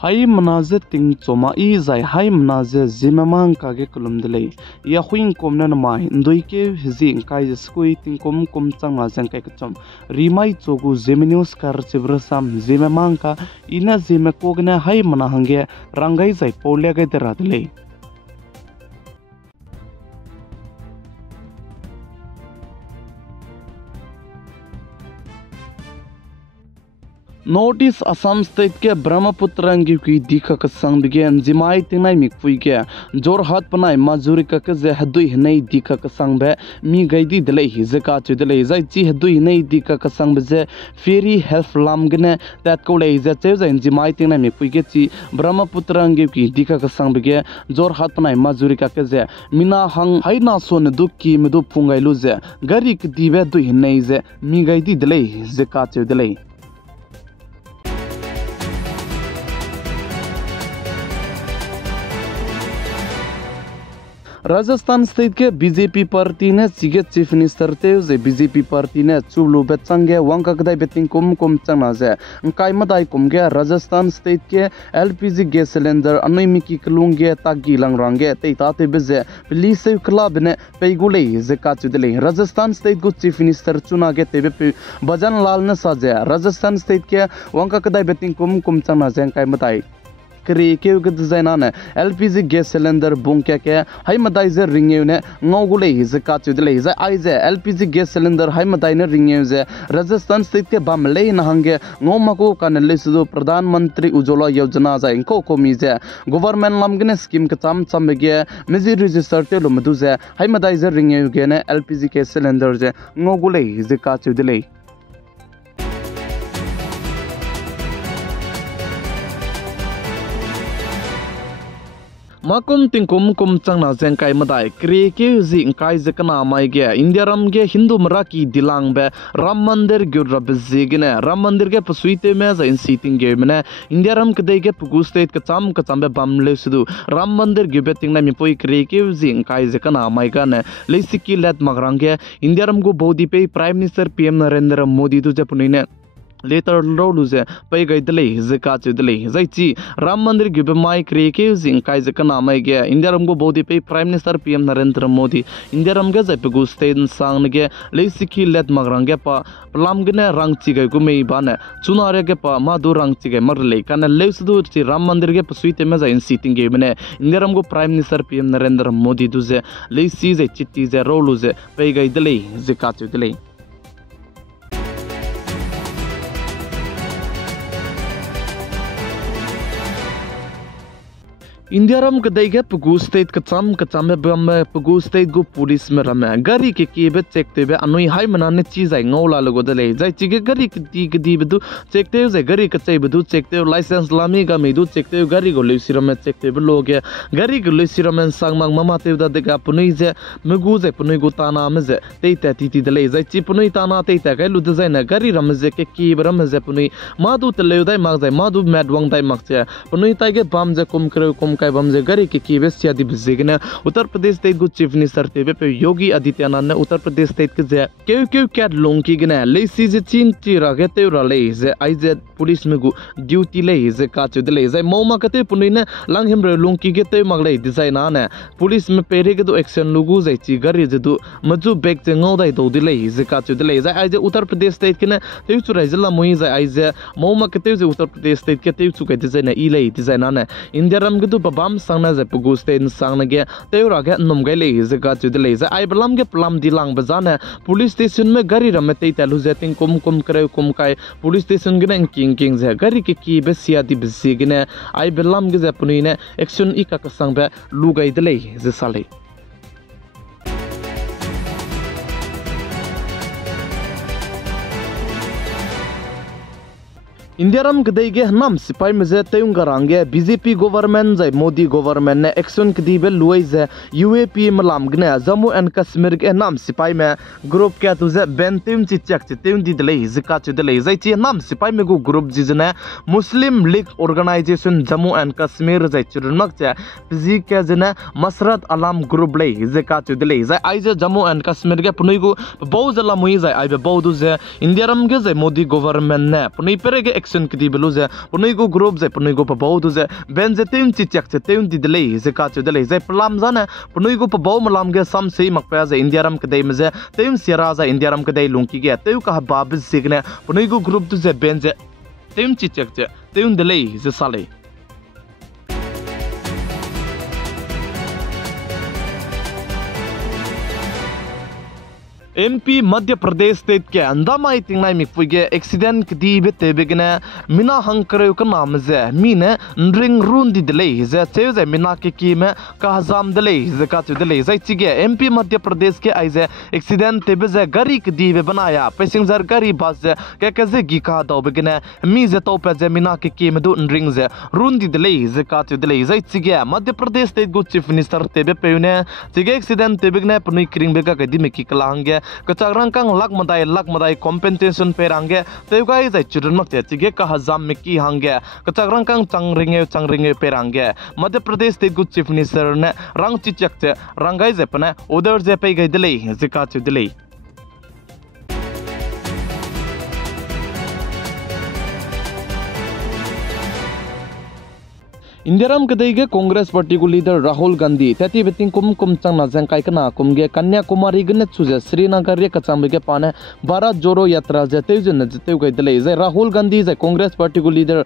Hai manaze ting choma I zai hai manaze Zeme Morning kage kulum delay ya huing komna namai ndoi ke hizing kai skui ting kom chang na jang kai kachom rimai chogu Zeme News kar chibrasam Zeme Morning ka ina Zeme kogne hai mana hange rangai zai polya ga dera delay Notice Assam State के Brahmaputra की दिखा का संग begin जिमाई तिनाई मिक्फुई के जोर हाथ पनाई माजूरी का जे हदुई नहीं दिखा का संग बे मी गईदी दले ही जका च दले जाई ची हदुई नहीं दिखा का संग बजे फेरी हेल्प लाम गने तात को ले जे चे जे जिमाई तिनाई मिक्फुई के ची Brahmaputra की दिखा का संग बिगे जोर हाथ पनाई माजूरी का जे मिना हंग हाई ना सोन दुख की मदु फुंगाई लु जे गरी क दीबे दुई नहीं जे मी गईदी दले जका च दले राजस्थान स्टेट के बीजेपी पार्टी ने चिगे चीफ मिनिस्टर ते बीजेपी पार्टी ने चुबलु बेचंगे वंका कदाई बेटिंग कुम चंगना जे काय मदाई कुम गे राजस्थान स्टेट के एलपीजी गैस सिलेंडर अनई मिकी कलुंगे तागी लंगरांगे ते ताते बेजे पुलिस से क्लब ने पेगुले जे काचुदले राजस्थान स्टेट को चीफ मिनिस्टर चुना गे तेबे बजन लाल ने साजे राजस्थान स्टेट के वंका कदाई बेटिंग कुम चंगना जे काय मदाई के डिजाइन ने एलपीजी गैस सिलेंडर बुंग के हाई मदाई जे रिंगे ने ngogule जे काचुदले जे आइजे एलपीजी गैस सिलेंडर हाई मदाई ने रिंगे जे राजस्थान स्टेट के बामले नहंगे ngomako kanले सुदो प्रधानमंत्री उज्ज्वला योजना जा इनको कोमी जे गवर्नमेंट लमगने स्कीम के चम बेगे मेजी रजिस्टर ते लुमदु जे हाई मदाई जे रिंगे गे ने एलपीजी गैस सिलेंडर जे ngogule जे काचुदले माकुम तिंकुम चंगना जेंकाई मदाई क्रिके जी काय जकना माइगे इंडिया रम गे हिंदू मराकी दिलांग बे राम मंदिर गुर बजिगने राम मंदिर के पसुइते में ज इन सीटिंग गे मने इंडिया रम कदे के पुगुस्ते कचाम बे बमले सुदु राम मंदिर गिबे तिंगना मिपोई क्रिके जी काय जकना माइगा ने लेसिकी लेत मगरांगे इंडिया रम गो बोदी पे prime minister PM Narendra Modi दु जपुनिने लेटर लोलुजे पे गई दले जका चदले जाइची राम मंदिर गिबे माई क्रिके जिंग काय जकना माइगे इंडिया रमगो बोदी पे prime minister PM Narendra Modi India रमगे जपगु स्टेन सांगनगे लेसिकी लेत मगरांगे पा प्लामगने रंगची गय गुमे बाने चुनारे के पा मादु रंगची गय मरले काने लेसदु ची राम मंदिर के पसुइते में जाइन सीटिंग गे बने इंडिया रमगो prime minister PM Narendra Modi दुजे लेसी जे चिट्टी जे रोलुजे पे गई दले जका चदले इंडिया रम कदई के पगु स्टेट कचाम बम पगु स्टेट गो पुलिस में रमे गाड़ी के केबे चेकते बे अनुई हाई मनाने चीज आई ngौला लगो दले जाय चिगे गाड़ी के दी बदु चेकते जे गाड़ी के चै बदु चेकते लाइसेंस लामी गा मेदु चेकते गाड़ी गो लेसिरम चेकते बे लोगे गाड़ी गो लेसिरम सांगमांग मामाते दा देगा पुनुई जे मगु जे पुनुई गो ताना में जे तेता ती दले जाय चि पुनुई ताना तेता गै लुद जाय ना गाड़ी रम जे के बरम जे पुनुई मादु तले दाय माग जाय मादु मैडवंग दाय माग जे पुनुई तागे बाम जे कुम करे कुम काय बमजे गरी के कीबे सियादी बिजिगने उत्तर प्रदेश स्टेट गु चीफ मिनिस्टर तेबे पे योगी आदित्यनाथ ने उत्तर प्रदेश स्टेट के जे केउ कैट लोंकी गने लेसी जे चिन चिरा गे तेरा ले जे आइजे पुलिस में गु ड्यूटी ले जे काचो दले जे मौमा कते पुनिने लांगहिम रे लोंकी गे ते मगले डिजाइन आने पुलिस में पेरे के दो एक्शन लुगु जे ची गरी जे दु मजु बेक जे ngौदाई दो दिले जे काचो दले जे आइजे उत्तर प्रदेश स्टेट के ने तेउ राइजला मोई जे आइजे मौमा कते जे उत्तर प्रदेश स्टेट के तेउ के डिजाइन इले डिजाइन आने इंडिया रम गे दु बाम सांगना जे पुगुस्ते सांगना गे तेरा गे नमगैले जगा चुदले जे आई बलम गे प्लम दिलांग बजाने पुलिस स्टेशन में गाड़ी रमते तलु जेतिंग कुम करे कुम काय पुलिस स्टेशन गे किंग जे गाड़ी के की बेसिया दि बिसिगने आई बलम गे जे पुनीने एक्शन इका का संग लुगाई दले जे साले इंडिया रम कदई के नाम सिपाही में जे तेउंग garange बीजेपी गवर्नमेंट जे मोदी गवर्नमेंट ने एक्शन कदी बे लुई जे यूएपी मलाम गने जम्मू एंड कश्मीर के नाम सिपाही में ग्रुप के तुजे बेन तेउं ची चेक ची तेउं दी दले जिका ची दले जे ची नाम सिपाही में गो ग्रुप जिजने मुस्लिम लीग ऑर्गेनाइजेशन जम्मू एंड कश्मीर जे चिरनमक जे जी के जने मसरत अलाम ग्रुप ले जिका ची दले जे आई जे जम्मू एंड कश्मीर के पुनुई गो बहु जला मुई जे आई बे बहु जे इंडिया रम के जे मोदी गवर्नमेंट ने पुनुई पेरे के election kidi belu je punoi go group je punoi go pabau tu je ben je team chi chak je team di delay je ka chu delay je plam jana punoi go pabau malam ge sam sei makpa je india ram kdai me je team sira za india ram kdai lungki ge teu ka bab signe punoi go group tu je ben je team chi chak je team delay je sale MP Madhya Pradesh state के अंदामाई तिंगनाई मिफुगे accident कदी बेते बेगने मिना हंकरे का नाम जे मीने ring रून दी दले जे चेजे मिना के की में का हजाम दले जे का च दले जे चिगे MP मध्य प्रदेश के आइजे एक्सीडेंट ते बेजे गाड़ी कदी बे बनाया पैसेंजर गाड़ी बस जे के जे गी का दो बेगने मी जे तो पे जे मिना के की में दो रिंग जे रून दी दले जे का च दले जे चिगे मध्य प्रदेश स्टेट गो चीफ मिनिस्टर ते बे पेउने चिगे एक्सीडेंट ते बेगने पनुई क्रिंग बेगा कदी में की कलांगे कचाग्रंग कांग लाख मदाई कॉम्पेंसेशन पे रंगे तेगाई जाय चिरन मक्ते चिगे का हजाम में की हांगे कचाग्रंग कांग चंगरिंगे पे रंगे मध्य प्रदेश स्टेट गु चीफ मिनिस्टर ने रंग चिचक रंगाई जे पने उधर जे पे गई दिले जिका च दिले इंदिराम कदेगे कांग्रेस पार्टी को लीडर राहुल गांधी तती बेटिंग कुम चंगना जंकाई कना कुमगे कन्याकुमारी गने छुजे श्रीनगर रे कचांबगे पाने भारत जोड़ो यात्रा जते जन जते गई दले जे राहुल गांधी जे कांग्रेस पार्टी को लीडर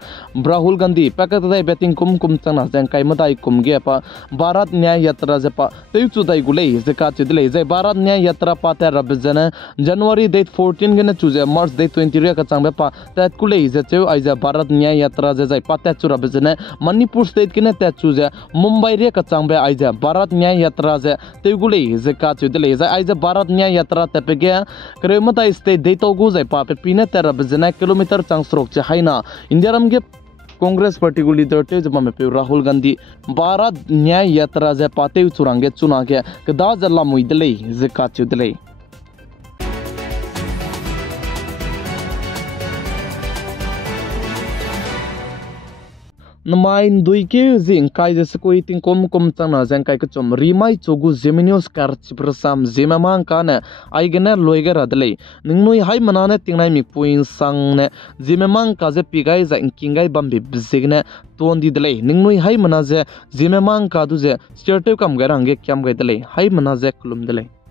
राहुल गांधी पैकतदाई बेटिंग कुम चंगना जंकाई मदाई कुमगे पा भारत न्याय यात्रा जे पा तेचु दाई गुले जे का चदले जे भारत न्याय यात्रा पाते रबजन जनवरी डेट 14 गने छुजे मार्च डेट 20 रे कचांबे पा तत कुले जे चेउ आइजा भारत न्याय यात्रा जे पाते छु रबजन मणिपुर स्टेट के ने चुजे मुंबई रे कचांबे आइजा भारत न्याय यात्रा जे तेगुले जे का चुदले जे आइजा भारत न्याय यात्रा तपेगे क्रेमता स्टेट देतोगु जे पापे पिने तेरा बजना किलोमीटर चांसरोक जे हाइना इंडियारम के कांग्रेस पार्टी को लीडर ते जमा में पे राहुल गांधी भारत न्याय यात्रा जे पाते चुरांगे चुना के कदा जल्ला मुइदले जे का चुदले नमाइन दुई के जिंग काय जैसे कोई तिंग कोम चंगना जंग काय कचम रिमाई चोगु जेमिनियोस कार चिप्रसाम जेमामांग काने आइगने लोइगे रदले निंगनुई हाई मनाने तिंगनाई मिक पुइन संगने जेमामांग काजे पिगाई जा इंकिंगाई बम्बि बिजिगने तोंदी दले निंगनुई हाई मनाजे जेमामांग कादु जे स्टेटिव कम गरांगे क्याम गय दले हाई मनाजे कुलुम दले